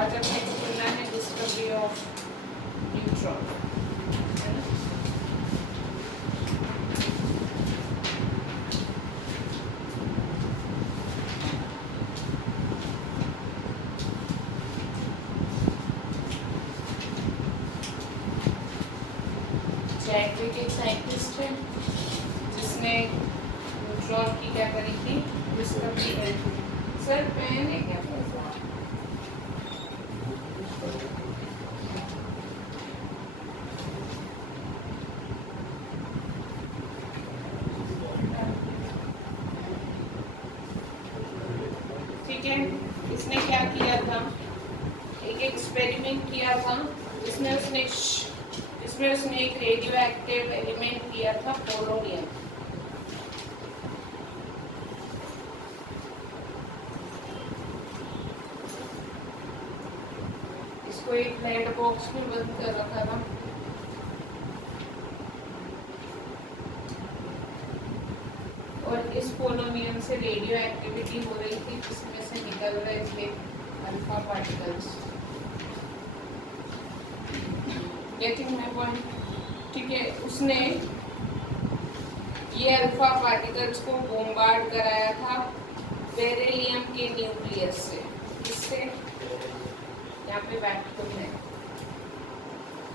आज अपने को पढ़ना है डिस्कवरी ऑफ न्यूट्रॉन, है ना। चैडविक एक साइंटिस्ट है जिसने न्यूट्रॉन की क्या करी थी, डिस्कवरी करी थी। सर पेन है क्या? ठीक है, इसने क्या किया था, एक एक्सपेरिमेंट किया था जिसमें उसने एक रेडियो एक्टिव एलिमेंट किया था, पोलोनियम। इसको एक लेड बॉक्स में बंद कर रखा था। और इस पोलोनियम से रेडियो एक्टिविटी हो रही थी जिसमें से निकल रहे थे alpha particles. Getting my point? ठीक है, उसने ये अल्फा पार्टिकल्स को बॉम्बार्ड कराया था बेरिलियम के न्यूक्लियस से। इससे यहाँ पे वैक्यूम है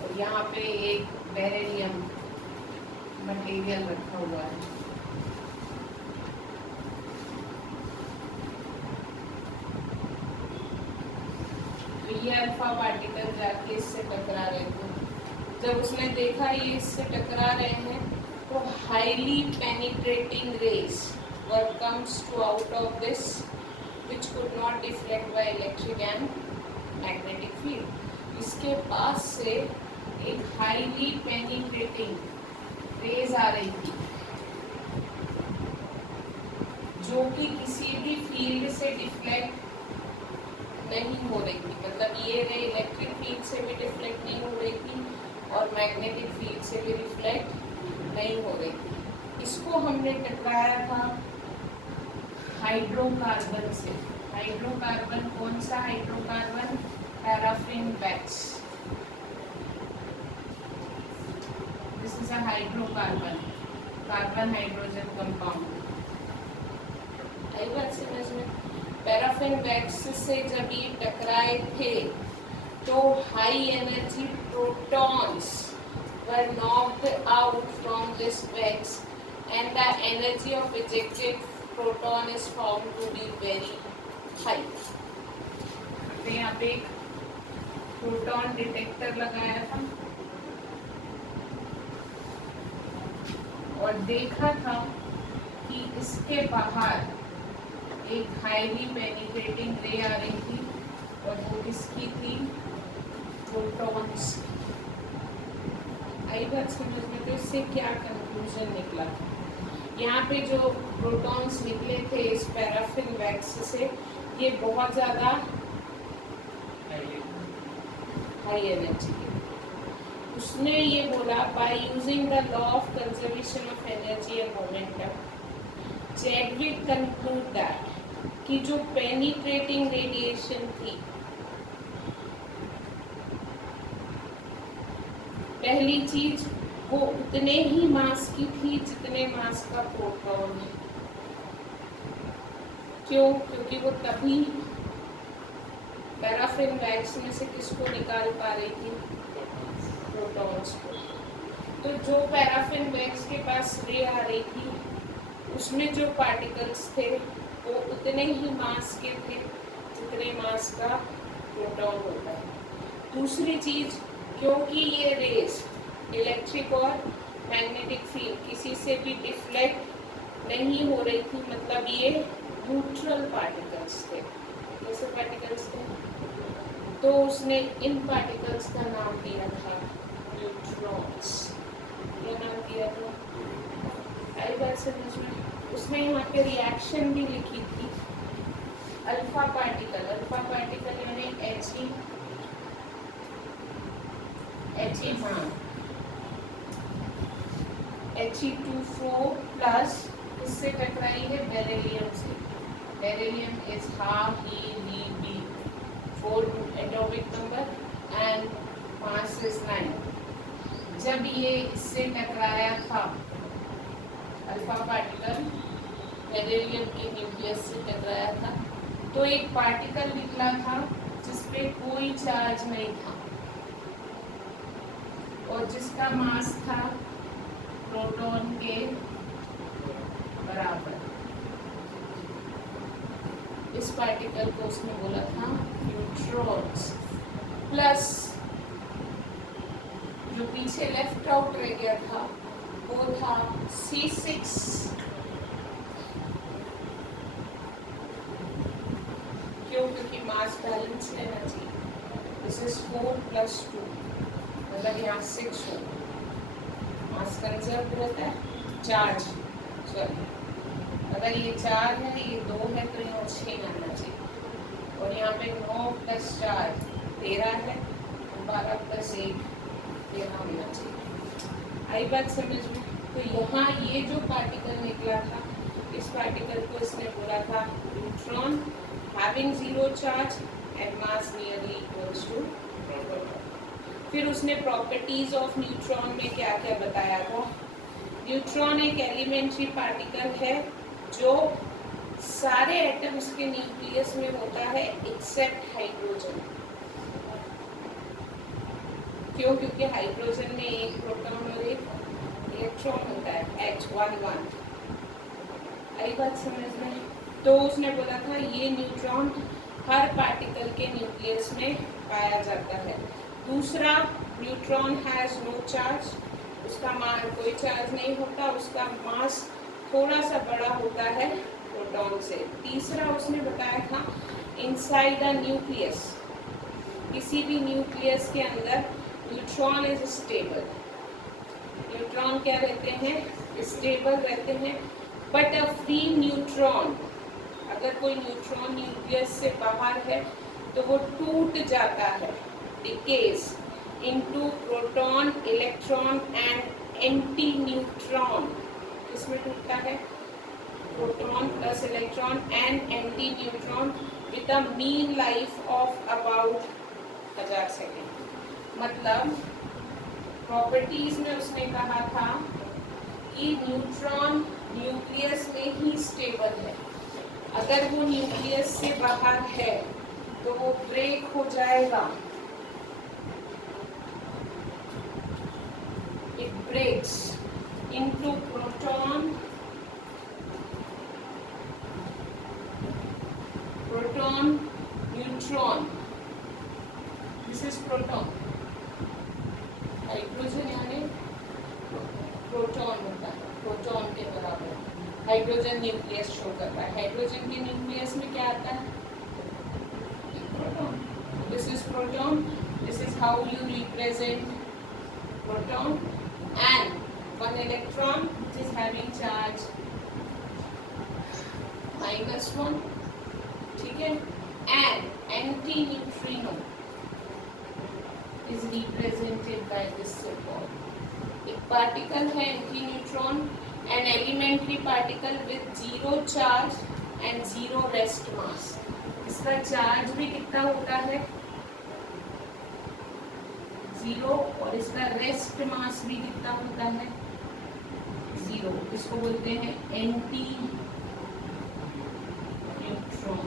और यहाँ पे एक बेरिलियम मटेरियल रखा हुआ है। तो ये अल्फा पार्टिकल जाके इससे टकरा रहे थे। जब उसने देखा ये इससे टकरा रहे हैं तो highly penetrating rays were comes to out of this which could not deflect by electric and magnetic field. इसके पास से एक हाईली पेनिट्रेटिंग रेज आ रही थी जो कि किसी भी फील्ड से डिफ्लेक्ट नहीं हो रही थी। मतलब ये रे इलेक्ट्रिक फील्ड से भी डिफ्लेक्ट नहीं हो रही थी और मैग्नेटिक फील्ड से भी रिफ्लेक्ट नहीं हो रही थी। इसको हमने टकराया था हाइड्रोकार्बन से। हाइड्रोकार्बन कौन सा hydrocarbon? Paraffin wax. This is a hydrocarbon, carbon hydrogen compound. आई बात समझ में? पैराफिन वैक्स से जब ये टकराए थे तो high energy protons were knocked out from this wax and the energy of ejected proton is found to be very high। तो यहाँ पे एक प्रोटॉन डिटेक्टर लगाया था और देखा था कि इसके बाहर एक हाईली पेनिट्रेटिंग रे आ रही थी और वो किसकी थी? प्रोटॉन्स। आई बात समझ में? तो इससे क्या कंक्लूजन निकला था? यहाँ पे जो प्रोटॉन्स निकले थे इस पैराफिन वैक्स से, ये बहुत ज़्यादा हाई एनर्जी के। उसने ये बोला by using the law of conservation of energy and momentum, Chadwick conclude that कि जो पेनिट्रेटिंग रेडिएशन थी, पहली चीज वो उतने ही मास की थी जितने मास का प्रोटॉन है। क्यों? क्योंकि वो तभी पैराफिन वैक्स में से किसको निकाल पा रही थी? प्रोटॉन्स को। तो जो पैराफिन वैक्स के पास रे आ रही थी उसमें जो पार्टिकल्स थे वो उतने ही मास के थे जितने मास का प्रोटॉन होता है। दूसरी चीज, क्योंकि ये रेज इलेक्ट्रिक और मैग्नेटिक फील्ड किसी से भी डिफ्लेक्ट नहीं हो रही थी, मतलब ये न्यूट्रल पार्टिकल्स थे। कैसे पार्टिकल्स थे? तो उसने इन पार्टिकल्स का नाम दिया था न्यूट्रॉन्स। ये नाम दिया था। आई बात समझ में? उसने यहाँ पे रिएक्शन भी लिखी थी। अल्फा पार्टिकल यानी He2O प्लस इससे टकराई है बेरिलियम से। Beryllium is Ha, He, Li, Bi 4 atomic number and mass is 9. जब ये इससे टकराया था अल्फा पार्टिकल बेरिलियम के न्यूक्लियस से टकराया था तो एक पार्टिकल निकला था जिसपे कोई चार्ज नहीं था और जिसका मास था प्रोटॉन के बराबर। इस पार्टिकल को उसने बोला था न्यूट्रॉन्स। प्लस जो पीछे लेफ्ट आउट रह गया था वो था C6। क्यों? क्योंकि मास बैलेंस रहना चाहिए। दिस इज 4 + 2 मतलब यहाँ 6 हो। मास कंजर्व रहता है, चार्ज सॉरी अगर ये 4 है ये 2 है तो यहाँ 6 आना चाहिए और यहाँ पे 9 + 4 13 है, 12 + 1 13 होना चाहिए। आई बात समझ में? तो यहाँ ये जो पार्टिकल निकला था इस पार्टिकल को इसने बोला था neutron having 0 charge and mass nearly equals to proton. फिर उसने प्रॉपर्टीज ऑफ न्यूट्रॉन में क्या क्या बताया था। न्यूट्रॉन एक एलिमेंट्री पार्टिकल है जो सारे एटम्स के न्यूक्लियस में होता है एक्सेप्ट हाइड्रोजन। क्यों? क्योंकि हाइड्रोजन में एक प्रोटॉन और एक इलेक्ट्रॉन होता है H11। आई बात समझ में? तो उसने बोला था ये न्यूट्रॉन हर पार्टिकल के न्यूक्लियस में पाया जाता है। दूसरा, न्यूट्रॉन हैज नो चार्ज, उसका कोई चार्ज नहीं होता, उसका मास थोड़ा सा बड़ा होता है प्रोटॉन से। तीसरा उसने बताया था इनसाइड द न्यूक्लियस, किसी भी न्यूक्लियस के अंदर न्यूट्रॉन इज स्टेबल। न्यूट्रॉन क्या रहते हैं? स्टेबल रहते हैं। बट अ फ्री न्यूट्रॉन, अगर कोई न्यूट्रॉन न्यूक्लियस से बाहर है तो वो टूट जाता है, decays into proton, electron and anti neutron. किसमें टूटता है? Proton plus electron and anti neutron with a mean life of about 1000 second. मतलब प्रॉपर्टीज में उसने कहा था कि न्यूट्रॉन न्यूक्लियस में ही स्टेबल है, अगर वो न्यूक्लियस से बाहर है तो वो ब्रेक हो जाएगा। It breaks into proton, proton neutron. This is proton. Hydrogen यानी प्रोटॉन होता है, प्रोटॉन के बराबर। हाइड्रोजन न्यूक्लियस शो करता है। हाइड्रोजन के न्यूक्लियस में क्या आता है? Proton. This is proton. This is how you represent proton and one electron which is having charge -1, ठीक है, and anti neutrino is represented by this symbol. एक पार्टिकल है anti neutron, an elementary particle with 0 charge and 0 rest mass. इसका charge भी कितना होता है? 0, और इसका रेस्ट मास भी कितना होता है? 0। इसको बोलते हैं एंटी न्यूट्रॉन।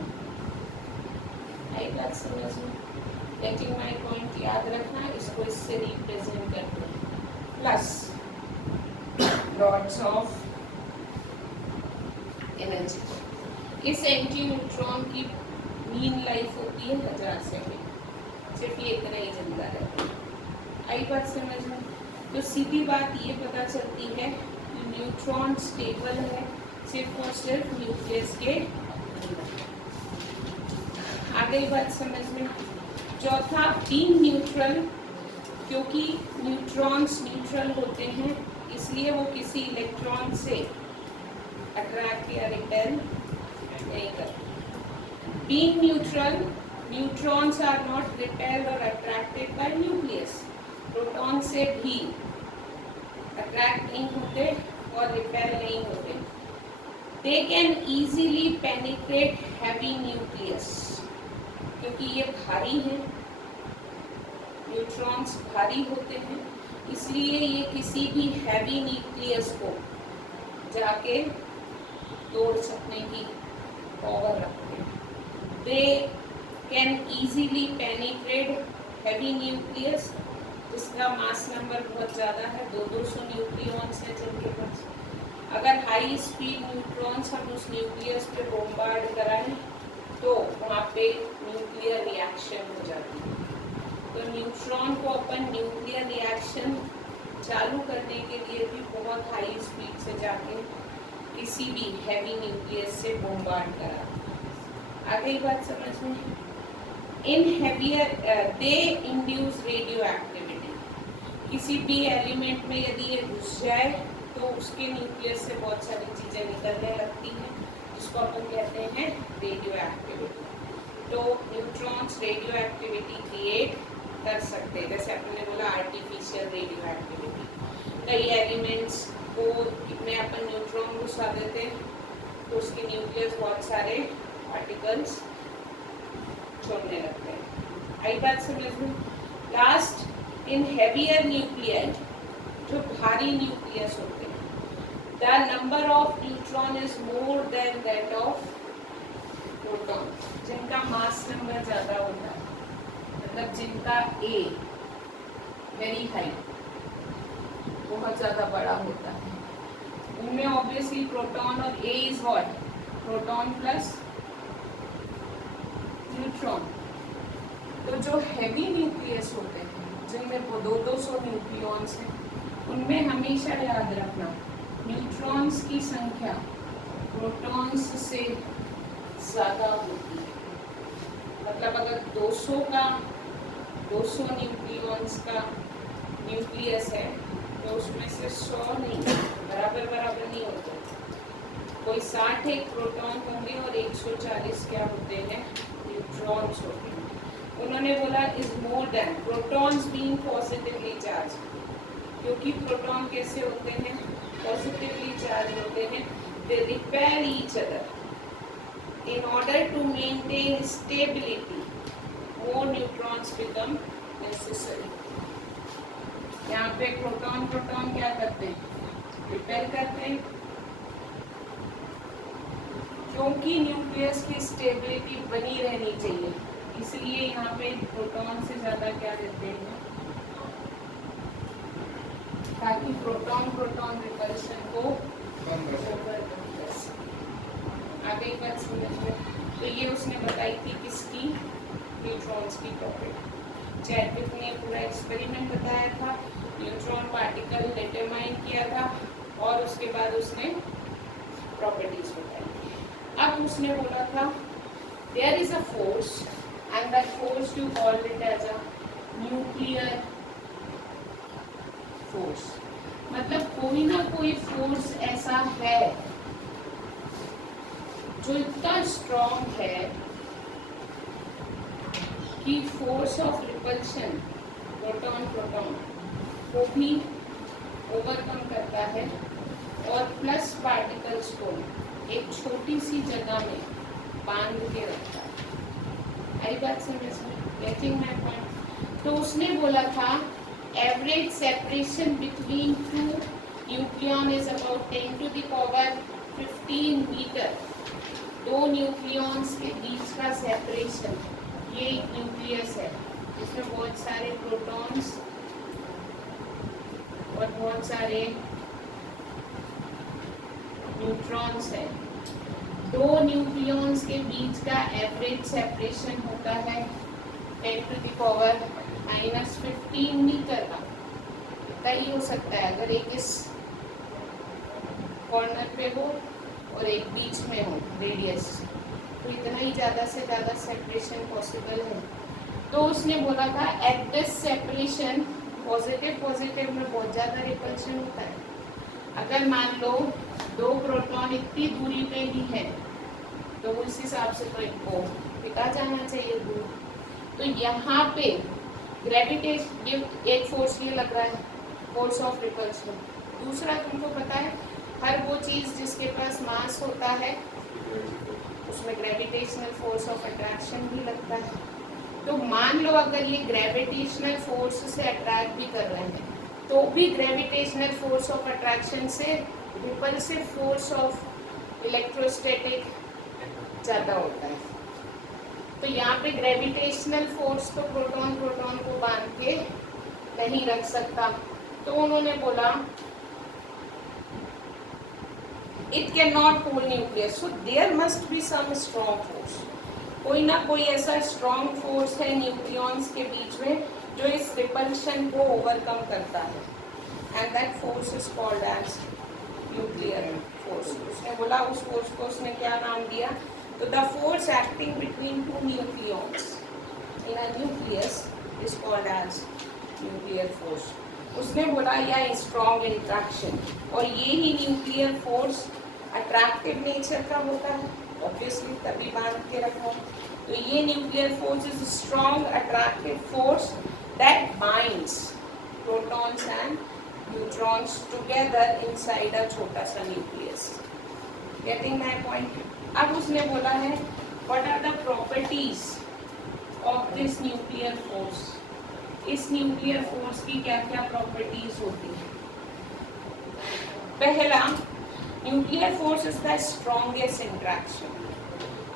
आई बात समझ में? Getting my point? याद रखना, इसको इससे रिप्रेजेंट करते हैं। Plus lots of energy. इस एंटी न्यूट्रॉन की मीन लाइफ होती है 1000 सेकेंड। सिर्फ ये इतना ही जिंदा रहता है। आई बात समझ में? तो सीधी बात ये पता चलती है कि न्यूट्रॉन स्टेबल है सिर्फ और सिर्फ न्यूक्लियस के अंदर। आ गई बात समझ में? चौथा, बीइंग न्यूट्रल, क्योंकि न्यूट्रॉन्स न्यूट्रल होते हैं इसलिए वो किसी इलेक्ट्रॉन से अट्रैक्ट या रिपेल नहीं करते। Being neutral, neutrons are not repelled और अट्रैक्टेड बाय न्यूक्लियस। प्रोटॉन से भी अट्रैक्ट नहीं होते और रिपेल नहीं होते। They can easily penetrate heavy nucleus. क्योंकि ये भारी हैं, न्यूट्रॉन्स भारी होते हैं, इसलिए ये किसी भी हैवी न्यूक्लियस को जाके तोड़ सकने की पावर रखते हैं। दे can easily penetrate heavy nucleus जिसका मास नंबर बहुत ज़्यादा है, 200 न्यूक्लियॉन्स हैं जिनके पास। अगर हाई स्पीड न्यूट्रॉन्स हम उस न्यूक्लियस पे बॉम्बार्ड कराएं तो वहाँ पे न्यूक्लियर रिएक्शन हो जाती है। तो न्यूट्रॉन को अपन न्यूक्लियर रिएक्शन चालू करने के लिए भी बहुत हाई स्पीड से जाके किसी भी हैवी न्यूक्लियस से बॉम्बार्ड करा। आ गई बात समझ में? In heavier they induce radioactivity. किसी भी एलिमेंट में यदि ये घुस जाए तो उसके न्यूक्लियस से बहुत सारी चीज़ें निकलने लगती हैं जिसको अपन कहते हैं रेडियो एक्टिविटी। तो न्यूट्रॉन्स रेडियो एक्टिविटी क्रिएट कर सकते हैं, जैसे आपने बोला आर्टिफिशियल रेडियो एक्टिविटी। कई एलिमेंट्स को में अपन न्यूट्रॉन घुसा देते हैं तो उसके न्यूक्लियस बहुत सारे पार्टिकल्स छोड़ने लगते हैं। आई बात समझ में? लास्ट, इन हेवियर न्यूक्लियर, जो भारी न्यूक्लियस होते हैं, the number of neutron is more then that of proton, जिनका मास नंबर ज़्यादा होता है, मतलब जिनका ए वेरी हाई, बहुत ज़्यादा बड़ा होता है, उनमें ऑब्वियसली प्रोटॉन और a is what, proton plus neutron. तो जो हैवी न्यूक्लियस होते हैं जिनमें 200 न्यूक्लियॉन्स हैं, उनमें हमेशा याद रखना न्यूट्रॉन्स की संख्या प्रोटॉन्स से ज़्यादा होती है। मतलब अगर 200 न्यूक्लियॉन्स का न्यूक्लियस है तो उसमें से 100 नहीं, बराबर नहीं होते। कोई 60 एक प्रोटॉन होंगे और 140 क्या होते हैं, न्यूट्रॉन्स होते हैं। उन्होंने बोला is more than protons being positively charge, क्योंकि प्रोटॉन कैसे होते हैं, पॉजिटिवली चार्ज होते हैं। They repel each other in order to maintain stability, more neutrons become necessary. यहाँ पे प्रोटॉन क्या करते हैं, रिपेल करते हैं, क्योंकि न्यूक्लियस की स्टेबिलिटी बनी रहनी चाहिए, इसलिए यहाँ पे प्रोटॉन से ज़्यादा क्या देते हैं, ताकि प्रोटॉन रिपल्शन को ओवरकम कर सके। आगे बात समझ में? तो ये उसने बताई थी किसकी, न्यूट्रॉन्स की प्रॉपर्टी। चैडविक ने पूरा एक्सपेरिमेंट बताया था, न्यूट्रॉन पार्टिकल डिटरमाइन किया था और उसके बाद उसने प्रॉपर्टीज बताई। अब उसने बोला था there is a force and that force you called it as a nuclear force. मतलब कोई ना कोई फोर्स ऐसा है जो इतना स्ट्रॉन्ग है कि फोर्स ऑफ रिपल्शन प्रोटॉन को भी ओवरकम करता है और प्लस पार्टिकल्स को एक छोटी सी जगह में बांध के रखता है। आई बात समझ में? Getting my point? तो उसने बोला था average separation between two nucleon is about 10 to the power 15 metre. दो न्यूक्लियॉन्स के बीच का सेपरेशन, ये एक न्यूक्लियस है इसमें बहुत सारे प्रोटॉन्स और बहुत सारे न्यूट्रॉन्स हैं। दो न्यूक्लियॉन्स के बीच का एवरेज सेपरेशन होता है 10 to the power -15 मीटर का। इतना ही हो सकता है अगर एक इस कॉर्नर पे हो और एक बीच में हो रेडियस, तो इतना ही ज़्यादा से ज़्यादा सेपरेशन पॉसिबल है। तो उसने बोला था एट दिस सेपरेशन पॉजिटिव में बहुत ज़्यादा रिपल्शन होता है। अगर मान लो दो प्रोटॉन इतनी दूरी पे ही है तो उस हिसाब से तो इनको टिका जाना चाहिए दूर। तो यहाँ पे ग्रेविटेशन, ये एक फोर्स ये लग रहा है, फोर्स ऑफ रिपल्शन। दूसरा तुमको पता है हर वो चीज़ जिसके पास मास होता है उसमें ग्रेविटेशनल फोर्स ऑफ अट्रैक्शन भी लगता है। तो मान लो अगर ये ग्रेविटेशनल फोर्स से अट्रैक्ट भी कर रहे हैं तो भी ग्रेविटेशनल फोर्स ऑफ अट्रैक्शन से रिपल्सिव फोर्स ऑफ इलेक्ट्रोस्टैटिक ज़्यादा होता है। तो यहाँ पे ग्रेविटेशनल फोर्स तो प्रोटॉन प्रोटॉन को बांध के नहीं रख सकता, तो उन्होंने बोला it can not hold nucleus, so there must be some strong force. कोई ना कोई ऐसा स्ट्रॉन्ग फोर्स है न्यूक्लियॉन्स के बीच में जो इस रिपल्शन को ओवरकम करता है, and that force is called as nuclear force. उसने बोला उस फोर्स को उसने क्या नाम दिया, तो the force acting between two nucleons in a nucleus is called as nuclear force. उसने बोला या स्ट्रॉन्ग इंट्रैक्शन, और ये ही न्यूक्लियर फोर्स अट्रैक्टिव नेचर का होता है, ऑब्वियसली तभी बांध के रखो। तो ये nuclear force is strong attractive force that binds protons and neutrons together inside a छोटा सा न्यूक्लियस। Getting my point? अब उसने बोला है what are the properties of this nuclear force. इस न्यूक्लियर फोर्स की क्या क्या प्रॉपर्टीज होती है? पहला, nuclear force is the strongest interaction.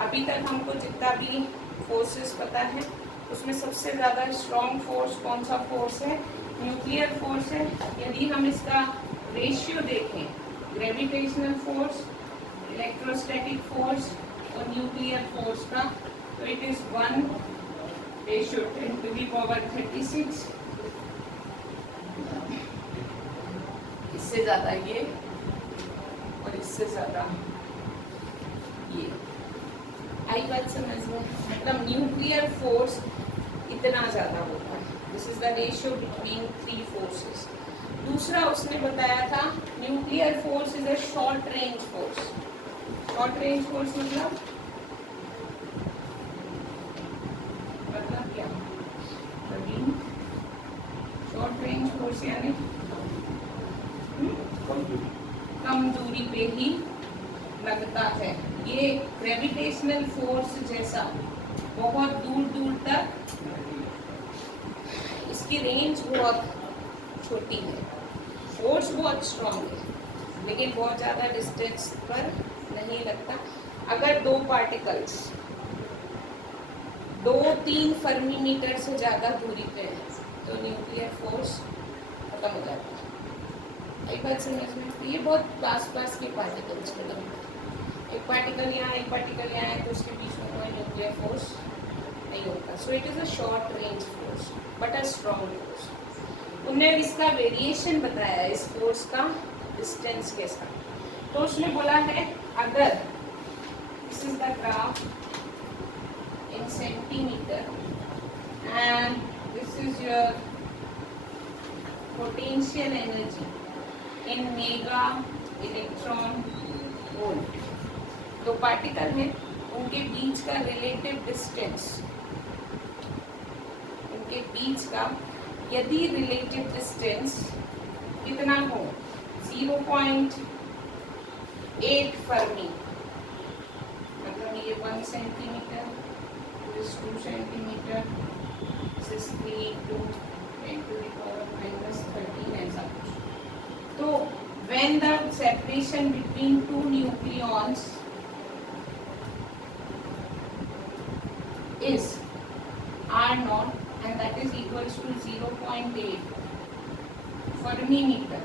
अभी तक हमको जितना भी फोर्सेस पता है उसमें सबसे ज़्यादा स्ट्रॉन्ग फोर्स कौन सा फोर्स है? न्यूक्लियर फोर्स है। यदि हम इसका रेशियो देखें, ग्रेविटेशनल फोर्स, इलेक्ट्रोस्टैटिक फोर्स और न्यूक्लियर फोर्स का, तो इट इज़ 1:10⁻36। इससे ज़्यादा ये और इससे ज़्यादा ये। आई बात समझ में? मतलब न्यूक्लियर फोर्स इतना ज़्यादा होता है। This is the ratio between three forces. दूसरा उसने बताया था nuclear force is a short range force. Short range force मतलब क्या? शॉर्ट रेंज फोर्स यानी कम दूरी पे ही लगता है। ये ग्रेविटेशनल फोर्स जैसा बहुत दूर दूर तक इसकी रेंज बहुत छोटी है, फोर्स बहुत स्ट्रॉन्ग है लेकिन बहुत ज़्यादा डिस्टेंस पर नहीं लगता। अगर दो पार्टिकल्स 2-3 फर्मी मीटर से ज़्यादा दूरी पे है तो न्यूक्लियर फोर्स खत्म हो जाता है। एक बात समझ में? तो ये बहुत पास पास के पार्टिकल्स को लगता है। एक पार्टिकल यहाँ, एक पार्टिकल यहाँ है तो उसके बीच में कोई न्यूक्लियर फोर्स नहीं होता। So it is a short range force but a strong force. उन्होंने इसका वेरिएशन बताया इस फोर्स का डिस्टेंस के साथ। तो उसने बोला है अगर this is the graph in centimetre and this is your potential energy in mega electron volt. दो पार्टिकल हैं, उनके बीच का रिलेटिव डिस्टेंस, उनके बीच का यदि रिलेटिव डिस्टेंस कितना हो 0.8 फर्मी, मतलब ये 1 centimetre, this 2 centimetre, this is 3 × 10⁻⁻13 ऐसा कुछ। तो when the separation between two nucleons is R0 and that is equals to 0.8 Fermi meter,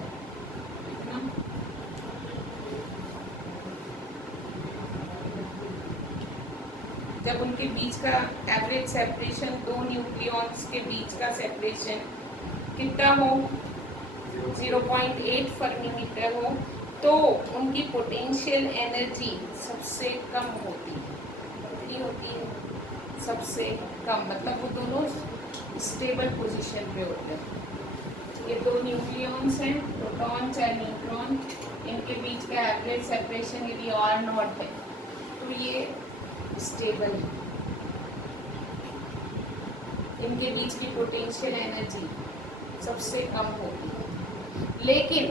जब उनके बीच का एवरेज सेपरेशन, दो न्यूक्लियॉन्स के बीच का सेपरेशन कितना हो 0.8 फर्मी मीटर हो, तो उनकी पोटेंशियल एनर्जी सबसे कम होती है, सबसे कम, मतलब वो दोनों स्टेबल पोजीशन पे होते हैं। ये दो न्यूक्लियॉन्स हैं, प्रोटॉन चाहे न्यूट्रॉन, इनके बीच का एवरेज सेपरेशन यदि R0 है तो ये स्टेबल है। इनके बीच की पोटेंशियल एनर्जी सबसे कम होती है। लेकिन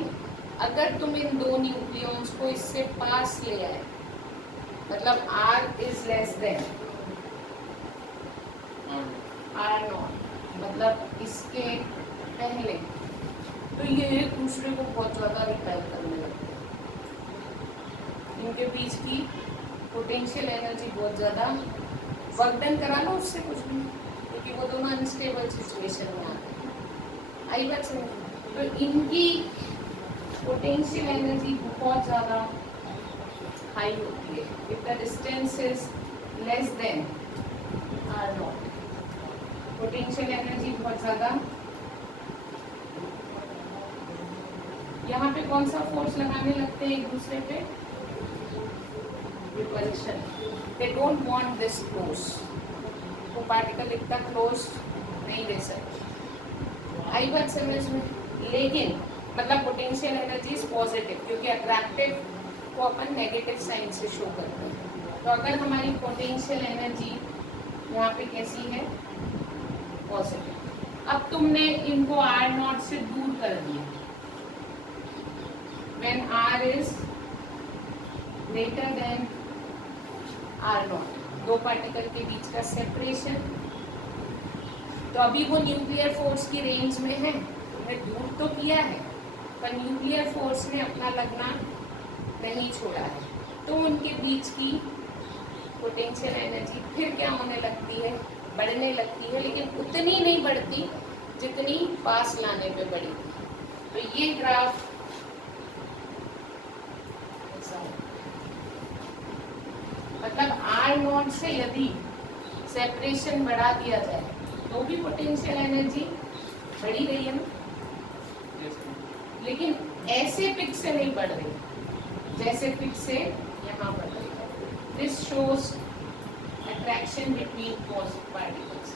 अगर तुम इन दो न्यूक्लियॉन्स को इससे पास ले आए मतलब R is less then R not, मतलब इसके पहले, तो ये एक दूसरे को बहुत ज़्यादा रिपेल करने लगते हैं। इनके बीच की पोटेंशियल एनर्जी बहुत ज़्यादा, वर्क डन करा लो उससे कुछ भी, क्योंकि वो दोनों अनस्टेबल सिचुएशन में आते हैं। आई बात समझ? तो इनकी पोटेंशियल एनर्जी बहुत ज़्यादा हाई होती है if the distance is less than r naught. Potential energy बहुत ज़्यादा, यहाँ पे कौन सा फोर्स लगाने लगते हैं एक दूसरे पे? Repulsion. They don't want this close, वो पार्टिकल इतना क्लोज नहीं दे सकते। आई बात समझ में? लेकिन मतलब पोटेंशियल एनर्जी इज पॉजिटिव, क्योंकि अट्रैक्टिव को अपन नेगेटिव साइन से शो करते हैं। तो अगर हमारी पोटेंशियल एनर्जी यहाँ पे कैसी है? पॉजिटिव। अब तुमने इनको आर नॉट से दूर कर दिया, when r is greater than r naught, दो पार्टिकल के बीच का सेपरेशन। तो अभी वो न्यूक्लियर फोर्स की रेंज में है, तुमने दूर तो किया है, पर न्यूक्लियर फोर्स ने अपना लगना नहीं छोड़ा है, तो उनके बीच की पोटेंशियल एनर्जी फिर क्या होने लगती है? बढ़ने लगती है, लेकिन उतनी नहीं बढ़ती जितनी पास लाने पे बढ़ी। तो ये ग्राफ मतलब आर नॉट से यदि सेपरेशन बढ़ा दिया जाए तो भी पोटेंशियल एनर्जी बढ़ी रही है ना, लेकिन ऐसे पिक से नहीं बढ़ रही जैसे पिक से यहाँ बढ़ रही है। This shows attraction between particles.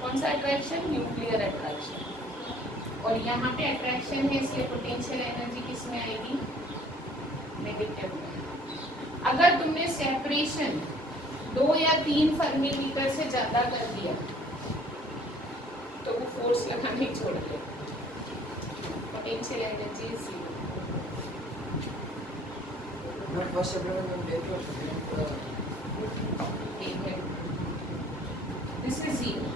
कौन सा अट्रैक्शन? Nuclear attraction. और यहाँ पे अट्रैक्शन है, इसलिए पोटेंशियल एनर्जी किस में आएगी? नेगेटिव में। अगर तुमने सेपरेशन 2 या 3 फर्मी मीटर से ज्यादा कर दिया तो वो फोर्स लगाने छोड़ दे, potential energy zero. This is zero,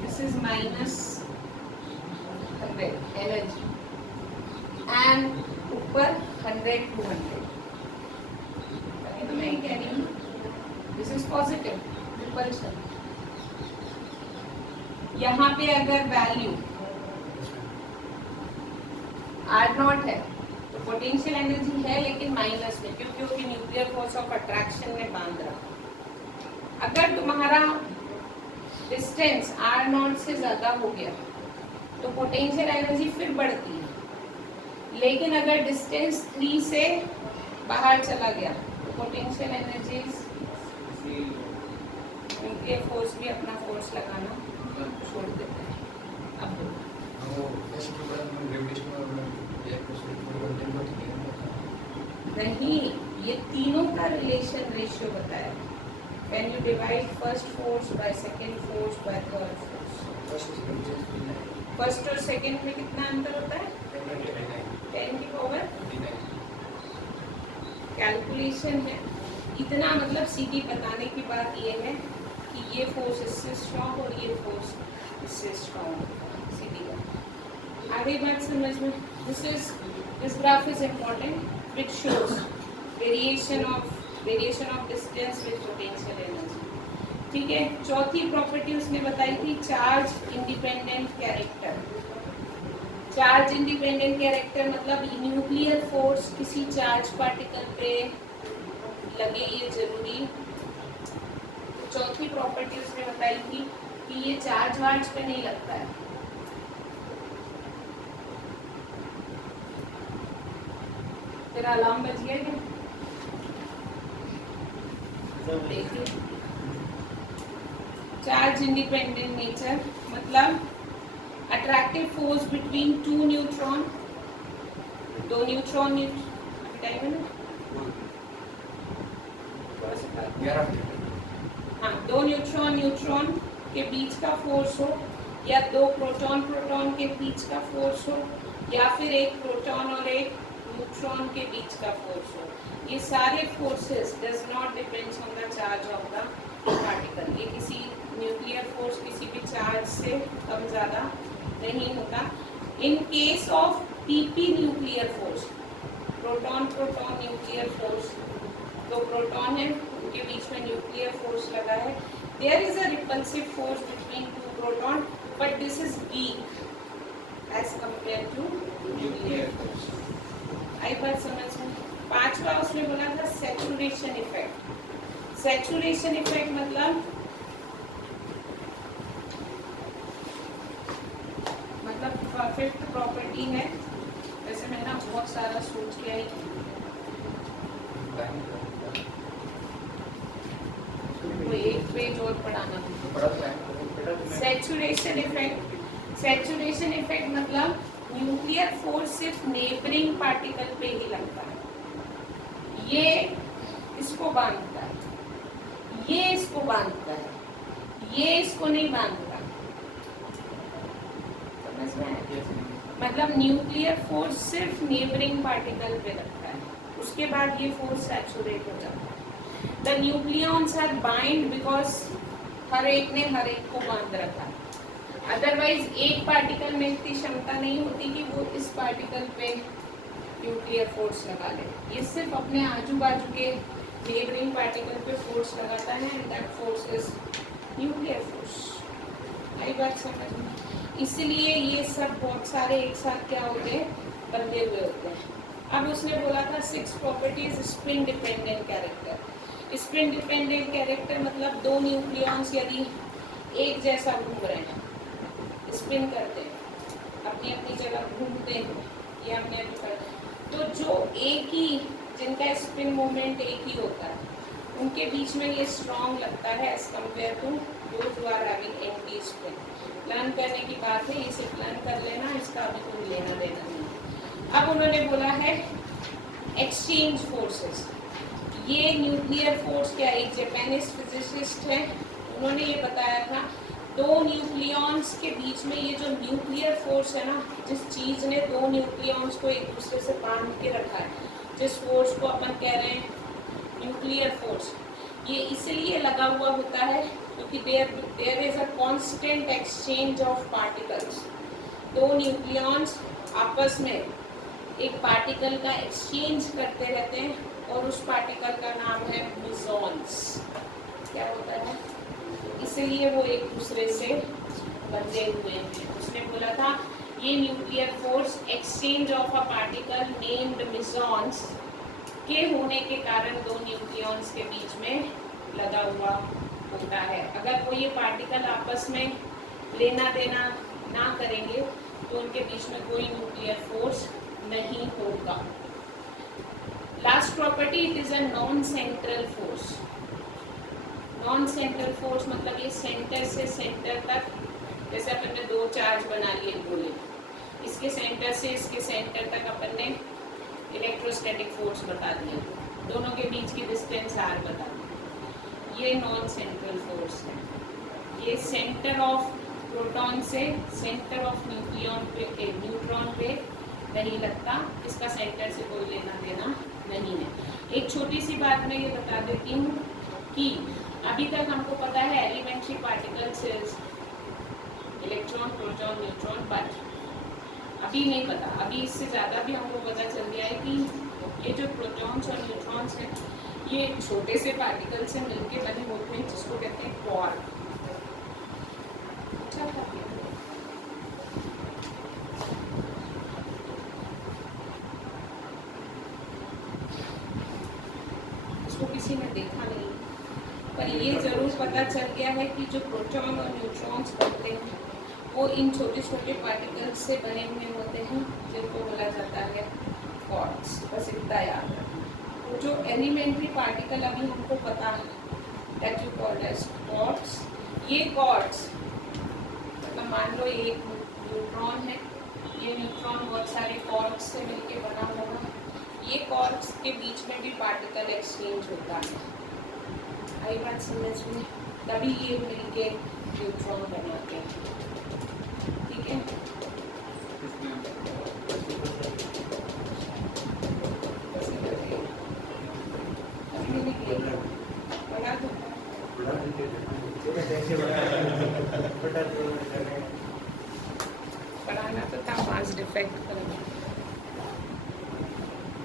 this is -100 energy and ऊपर 100 to 100। अभी तो मैं कह रही हूँ दिस इज पॉजिटिव रिपल्शन। यहाँ पे अगर वैल्यू आर नॉट है तो पोटेंशियल एनर्जी है लेकिन माइनस में, क्योंकि न्यूक्लियर फोर्स ऑफ अट्रैक्शन में बांध रहा। अगर तुम्हारा डिस्टेंस आर नॉट से ज्यादा हो गया तो पोटेंशियल एनर्जी फिर बढ़ती है, लेकिन अगर डिस्टेंस 3 से बाहर चला गया तो पोटेंशियल एनर्जी, न्यूक्लियर फोर्स भी अपना फोर्स लगाना छोड़ देते हैं। अब नहीं, ये तीनों का रिलेशन रेशियो बताया। When you divide first force by second force by third force, first और सेकंड में कितना अंतर होता है? 10 की पावर। कैलकुलेशन है इतना, मतलब सीधी बताने की बात ये है कि ये फोर्स इससे स्ट्रॉन्ग और ये फोर्स इससे स्ट्रॉन्ग, सीधी बात। आगे बात समझ में? This graph is important which shows variation of distance with potential energy. ठीक है। चौथी प्रॉपर्टी उसने बताई थी charge independent character. Charge independent character मतलब न्यूक्लियर फोर्स किसी चार्ज पार्टिकल पे लगे, ये जरूरी। तो चौथी प्रॉपर्टी उसने बताई थी कि ये चार्ज वार्ज पे नहीं लगता है। तेरा अलार्म बज गया क्या? देखिए, चार्ज इंडिपेंडेंट नेचर मतलब attractive force between 2 neutron, 2 neutron, हाँ 2 न्यूट्रॉन के बीच का फोर्स हो, या 2 प्रोटॉन के बीच का फोर्स हो, या फिर एक प्रोटॉन और एक न्यूट्रॉन के बीच का फोर्स हो। ये सारे forces does not depends on the charge of the particle. ये किसी न्यूक्लियर फोर्स किसी भी चार्ज से कम ज़्यादा नहीं होता। In case of PP nuclear force, proton proton nuclear force, दो प्रोटॉन है उनके बीच में न्यूक्लियर फोर्स लगा है, there is a repulsive force between two proton, but this is weak as compare to nuclear force. आई बात समझ में? पांचवा उसने बोला था सैचुरेशन इफेक्ट। सैचुरेशन इफेक्ट मतलब फिफ्थ प्रॉपर्टी है। वैसे मैं ना बहुत सारा सोच के आई, तो एक पेज और पढ़ाना। सैचुरेशन इफेक्ट, सैचुरेशन इफेक्ट मतलब न्यूक्लियर फोर्स सिर्फ नेबरिंग पार्टिकल पे ही लगता है। ये इसको बांधता है, ये इसको बांधता है, ये इसको नहीं बांधता। समझ में आया? मतलब न्यूक्लियर फोर्स सिर्फ नेबरिंग पार्टिकल पे लगता है, उसके बाद ये फोर्स सैचुरेट हो जाता है। The nucleons are bind because हर एक ने हर एक को बांध रखा है। अदरवाइज एक पार्टिकल में इतनी क्षमता नहीं होती कि वो इस पार्टिकल पे न्यूक्लियर फोर्स लगा ले। ये सिर्फ अपने आजू बाजू के नेबरिंग पार्टिकल पे फोर्स लगाता है, and that force is nuclear force. आई बात समझ में? इसलिए ये सब बहुत सारे एक साथ क्या होते हैं, बंधे हुए होते हैं। अब उसने बोला था 6 properties spin dependent character. Spin dependent character मतलब दो न्यूक्लियॉन्स यदि एक जैसा घूम रहे हैं, स्पिन करते हैं, अपनी अपनी जगह घूमते हैं, ये हमने अभी पढ़ा, तो जो एक ही जिनका स्पिन मोमेंट एक ही होता है उनके बीच में ये स्ट्रॉन्ग लगता है as compare to those who are having anti spin. Plan करने की बात है, इसे प्लान कर लेना, इसका अभी कोई लेना देना नहीं। अब उन्होंने बोला है एक्सचेंज फोर्सेस। ये न्यूक्लियर फोर्स क्या, एक जापानीज फिजिसिस्ट है, उन्होंने ये बताया था दो न्यूक्लियॉन्स के बीच में ये जो न्यूक्लियर फोर्स है ना, जिस चीज़ ने दो न्यूक्लियॉन्स को एक दूसरे से बांध के रखा है, जिस फोर्स को अपन कह रहे हैं न्यूक्लियर फोर्स, ये इसलिए लगा हुआ होता है क्योंकि there is a constant exchange of particles. दो न्यूक्लियॉन्स आपस में एक पार्टिकल का एक्सचेंज करते रहते हैं और उस पार्टिकल का नाम है मिसॉन्स। क्या होता है? इसलिए वो एक दूसरे से बंधे हुए हैं। उसने बोला था ये nuclear force exchange of a particle named mesons के होने के कारण दो न्यूक्लियॉन्स के बीच में लगा हुआ होता है। अगर वो ये पार्टिकल आपस में लेना देना ना करेंगे तो उनके बीच में कोई न्यूक्लियर फोर्स नहीं होगा। Last property, it is a non central force. Non central force मतलब ये सेंटर से सेंटर तक, जैसे अपन ने दो चार्ज बना लिए गोले, इसके सेंटर से इसके सेंटर तक अपन ने इलेक्ट्रोस्टैटिक फोर्स बता दिया, दोनों के बीच की डिस्टेंस r बता दी। ये नॉन सेंट्रल फोर्स है। ये सेंटर ऑफ प्रोटॉन से सेंटर ऑफ न्यूट्रॉन पे नहीं लगता, इसका सेंटर से कोई लेना देना नहीं है। एक छोटी सी बात मैं ये बता देती हूँ कि अभी तक हमको पता है elementary particles electron proton neutron, but अभी नहीं पता, अभी इससे ज़्यादा भी हमको पता चल गया है कि ये जो प्रोटॉन्स और न्यूट्रॉन्स हैं ये छोटे से पार्टिकल से मिलकर बने होते हैं जिसको कहते हैं क्वार्क। इसको किसी ने देखा नहीं, पर ये जरूर पता चल गया है कि जो प्रोटॉन और न्यूट्रॉन्स बनते हैं वो इन छोटे छोटे पार्टिकल्स से बने हुए होते हैं जिनको बोला जाता है क्वार्क्स। बस इतना याद रखना। जो एलिमेंट्री पार्टिकल अभी हमको पता है that you called as quarks, ये क्वार्क्स मतलब मान लो एक न्यूट्रॉन है, ये न्यूट्रॉन बहुत सारे क्वार्क्स से मिलके बना होगा, ये क्वार्क्स के बीच में भी पार्टिकल एक्सचेंज होता है। आई बात समझ में? तभी ये मिलके न्यूट्रॉन बनाते हैं। ठीक है, पढ़ाना तो था, मास डिफेक्ट करेंगे।